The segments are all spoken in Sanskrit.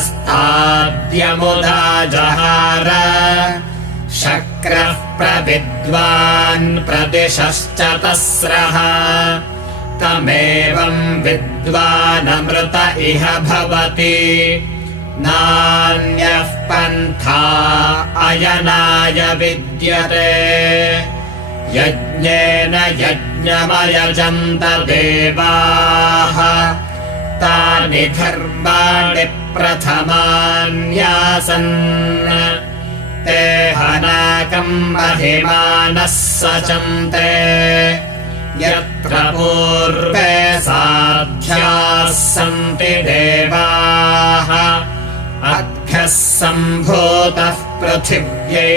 पुरस्ताद्यमुदा जहार शक्रः प्रविद्वान् प्रदिशश्च तस्रः तमेवम् विद्वानमृत इह भवति नान्यः पन्था अयनाय विद्यते यज्ञेन यज्ञमयजन्त देवाः तानि धर्माणि प्रथमान्यासन् ते हनाकम् महिमानः सचन्ते यत्र पूर्वे साध्याः सन्ति देवाः अद्भ्यः सम्भूतः पृथिव्यैरसाच्च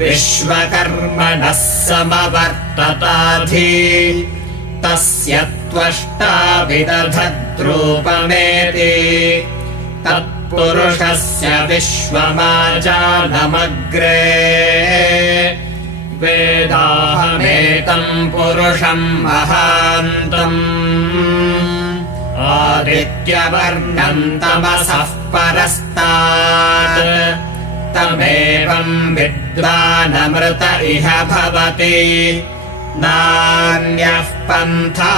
विश्वकर्मणः समवर्तताधि तस्य त्वष्टा विदधद्रूपमेति तत्पुरुषस्य विश्वमाजानमग्रे वेदाहमेतम् पुरुषम् महान्तम् आदित्यवर्णम् तमसः परस्तात् तमेवम् विद्वानमृत इह भवति नान्यः पन्था